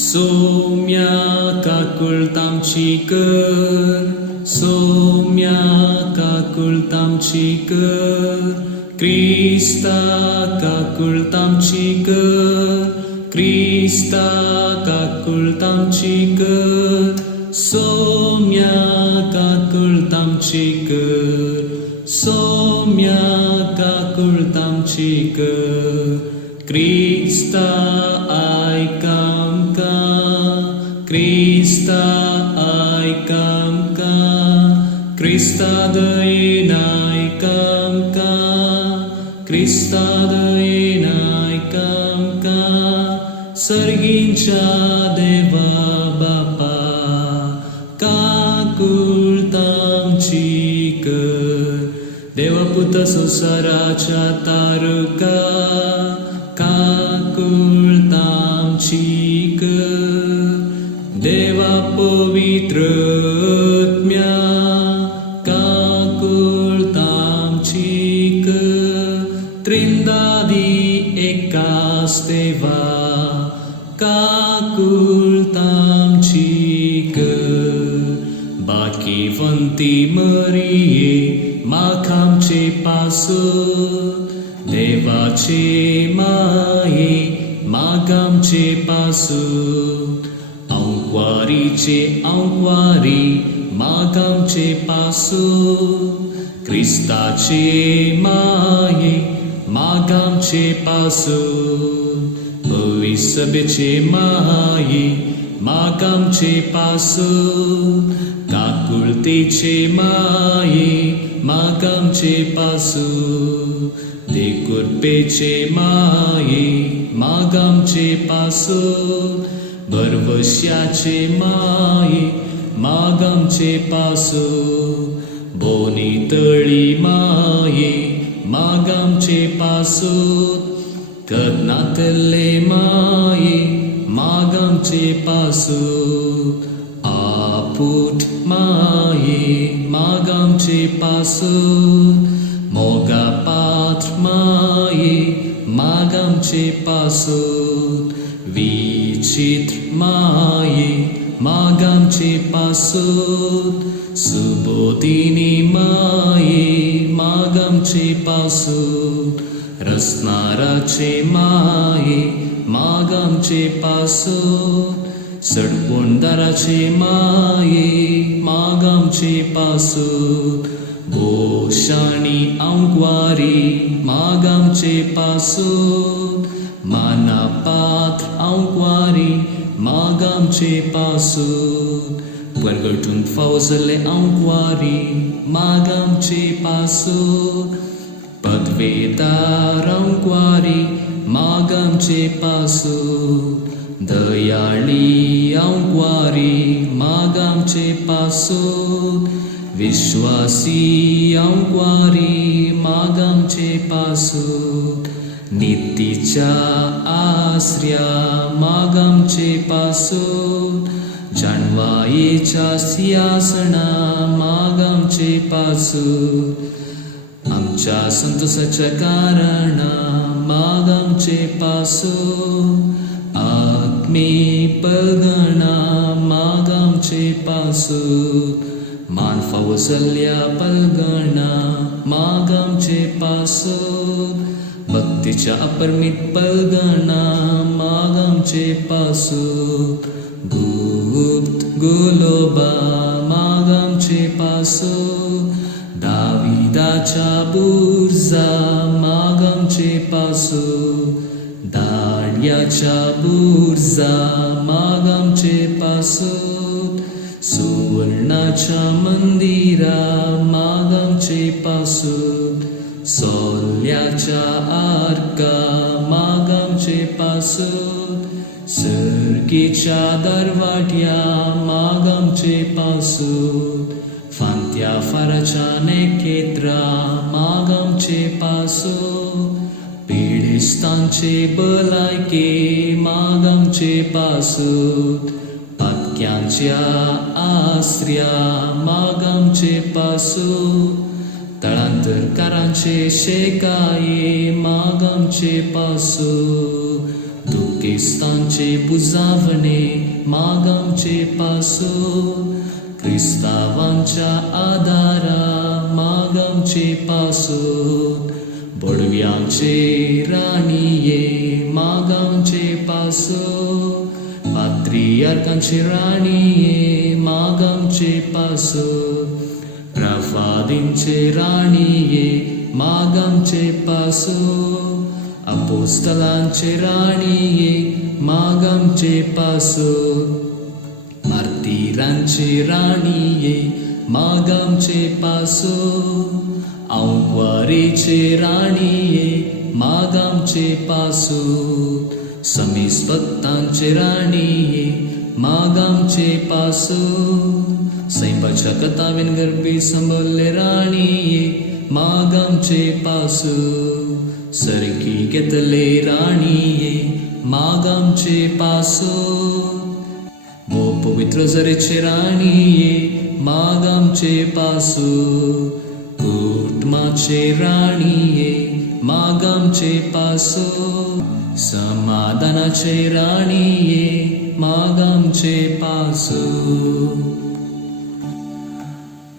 सोम्या काकुळतांची कर, सोम्या काकुळतांची कर, क्रिस्ता काकुळतांची कर, क्रिस्ता काकुळतांची कर, सोम्या काकुळतांची कर, सोम्या काकुळतांची कर, क्रिस्ता आयकामका, क्रिस्ता आयकामका, क्रिस्ता दयेन आयकामका, क्रिस्ता दयेन आयकामका, सर्गींच्या देवा बापा काकुळतांची कर, देवपुत संसाराच्या तारका काकुळतांची कर, देवा पवित्रत्म्या काकुळतांची कर, त्रिंदादी एकाच देवा काकुळतांची कर, बाकीवंती मरिये माखामचे पासत, देवाचे माये मागामचे पासत, औंकवारीचे औंकवारी मागामचे पासत, क्रिस्ताचे माये मागामचे पासत, भविसभेचे माये मागामचे पासत, काकुळतेचे माये मागामचे पासत, देकुरपेचे माये मागामचे पासत, भरवश्याचे माये मागामचे पासत, बोनीतळी माये मागामचे पासत, कदनातले माये मागामचे पासत, आपूट माये मागामचे पासत, मोगा पात्र माये मागामचे पासत, विचित्र माये मागामचे पासत, सुबोधिनी माये मागामचे पासत, रसनाराचे माये मागामचे पासत, सडपोंडाराचे माये मागामचे पासत, भोशाणी औंकवारी मागामचे पासत, मानापात्र औंकवारी मागामचे पासत, परगटून फावजले औंकवारी मागामचे पासत, पदवेदार औंकवारी मागामचे पासत, दयाळी औंकवारी मागामचे पासत, विश्वासी औंकवारी मागामचे पासत, नितीच्या आसऱ्या मागामचे पासत, जानवायेच्या सिंहासना मागामचे पासत, आमच्या संतोषाच्या कारणा मागामचे पासत, आत्मे पलगणा मागामचे पासत, मानफावसल्या पलगणा मागामचे पासत, भक्तीच्या अपरमित पलगणा मागामचे पासत, गुप्त गुलोबा मागामचे पासत, दाविदाच्या बुरजा मागामचे पासत, दाड्याच्या बुरजा मागामचे पासत, सुवर्णाच्या मंदिरा मागामचे पासत, सोल्याच्या आर्का मागामचे पासत, सर्गीच्या दरवाट्या मागामचे पासत, फांत्या फाराच्या नेकेत्रा मागामचे पासत, पिडेस्तांचे बलायके मागामचे पासत, पातक्यांच्या आसऱ्या मागामचे पासत, तळांतरकारांचे शेकाये मागामचे पासत, दुखिस्तांचे बुजावणे माग आमचे पासून क्रिस्तावांच्या आदारा माग आमचे पासून बडव्यांचे राणीये माग आमचे पासून पात्रियार्कांचे राणीये माग आमचे पासून प्रवादींचे राणीये माग आमचे पासून अपोस्तलांचे राणीये माग आमचे पासून मार्तिरांचे राणीये माग आमचे पासून आंकवारीचे राणीये माग आमचे पासून समीस्पत्तांचे राणीये माग आमचे पासून सैपाच्या कथावेन गरबी संभल्ले राणीये माग आमचे पासून सरकी घेतले राणीये माग आमचे पासून वो पवित्र जरेचे राणीये माग आमचे पासून कुटुंबाचे राणीये माग आमचे पासून समाधानाचे राणीये माग आमचे पासून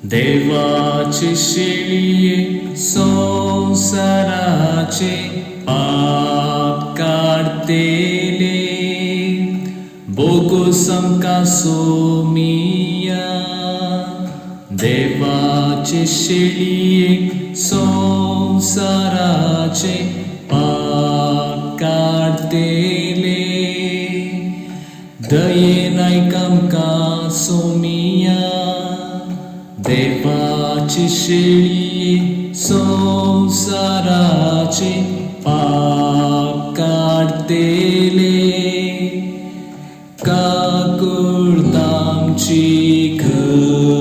देवाचे शेळिये संसाराचे पाप काढतेले बोगो समका सोमिया देवाचे शेळिये संसाराचे पाप काढतेले दयेन ऐकामका सोमिया देवाची शेळी संसाराचे पाप काढतेले काकुळतांची घर